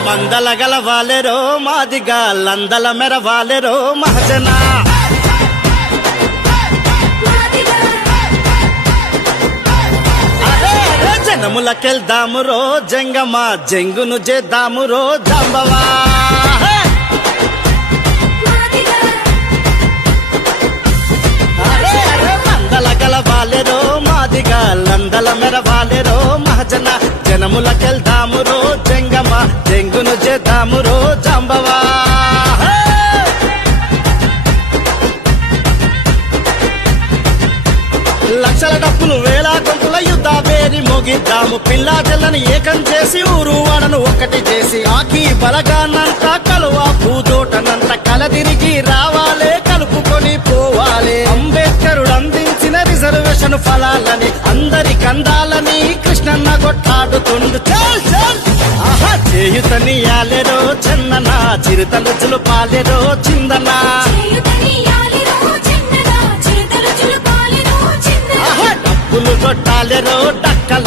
మందల గలవాలెరో మాదిగా లందల మెరవాలెరో మహజనా జనములకెళ్దామురో జంగమ జంగును చేద్దామురో జాంబవా మందల గలవాలెరో మాదిగా లందల మెరవాలెరో మహజన జనములకెళ్దామురో జంగమ జంగును చేద్దామురో జాంబవా లక్షల డప్పులు వేల గొంతుల యుద్ధ పేరి మోగిద్దాము పిల్లా జల్లని ఏకం చేసి ఊరు వాడను ఒకటి చేసి ఆకి బలగానంతా కలువా పూజోటనంత కలదిరిగి రావాలే కలుపుకొని పోవాలే అంబేద్కరుడు అందించిన రిజర్వేషన్ ఫలాలని అందరి కందాలని కృష్ణన్న కొట్టాడుతుండు చల్ చల్ ఆహా చేయుతనియాలెరో చందన చిరుతలు చులుపాలెరో చిందనా డప్పులు కొట్టాలెరో డక్కల